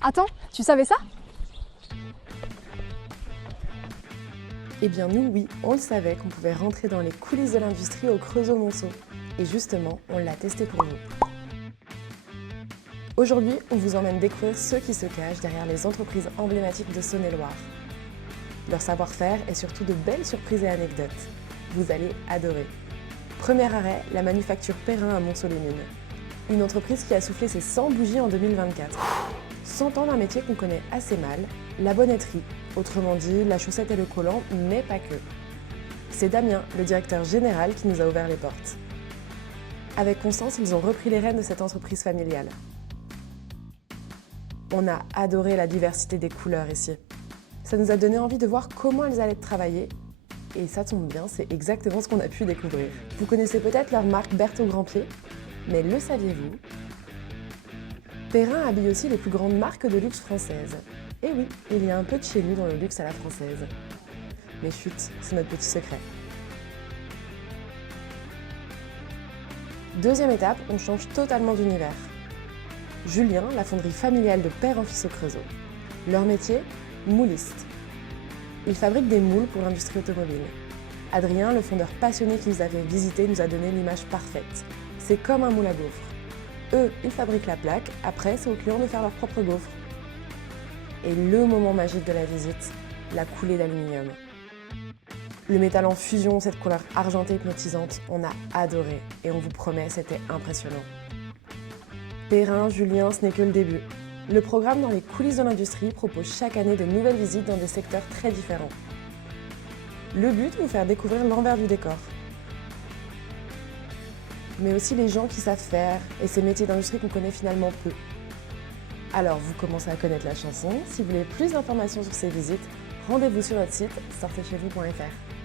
Attends, tu savais ça? Eh bien nous, oui, on le savait qu'on pouvait rentrer dans les coulisses de l'industrie au Creusot-Monceau. Et justement, on l'a testé pour vous. Aujourd'hui, on vous emmène découvrir ceux qui se cachent derrière les entreprises emblématiques de Saône-et-Loire. Leur savoir-faire et surtout de belles surprises et anecdotes. Vous allez adorer. Premier arrêt, la manufacture Perrin à Monceau-les-Mines. Une entreprise qui a soufflé ses 100 bougies en 2024. 100 ans d'un métier qu'on connaît assez mal, la bonnetterie, autrement dit la chaussette et le collant, mais pas que. C'est Damien, le directeur général, qui nous a ouvert les portes. Avec Constance, ils ont repris les rênes de cette entreprise familiale. On a adoré la diversité des couleurs ici. Ça nous a donné envie de voir comment elles allaient travailler, et ça tombe bien, c'est exactement ce qu'on a pu découvrir. Vous connaissez peut-être leur marque Berthaud Grandpied, mais le saviez-vous? Perrin habille aussi les plus grandes marques de luxe françaises. Et oui, il y a un peu de chez nous dans le luxe à la française. Mais chut, c'est notre petit secret. Deuxième étape, on change totalement d'univers. Julien, la fonderie familiale de père en fils au Creusot. Leur métier, mouliste. Ils fabriquent des moules pour l'industrie automobile. Adrien, le fondeur passionné qui nous avait visité, nous a donné l'image parfaite. C'est comme un moule à gaufres. Eux, ils fabriquent la plaque, après c'est aux clients de faire leur propre gaufre. Et le moment magique de la visite, la coulée d'aluminium. Le métal en fusion, cette couleur argentée hypnotisante, on a adoré et on vous promet, c'était impressionnant. Perrin, Julien, ce n'est que le début. Le programme dans les coulisses de l'industrie propose chaque année de nouvelles visites dans des secteurs très différents. Le but, vous faire découvrir l'envers du décor. Mais aussi les gens qui savent faire et ces métiers d'industrie qu'on connaît finalement peu. Alors, vous commencez à connaître la chanson. Si vous voulez plus d'informations sur ces visites, rendez-vous sur notre site sortezchezvous.fr.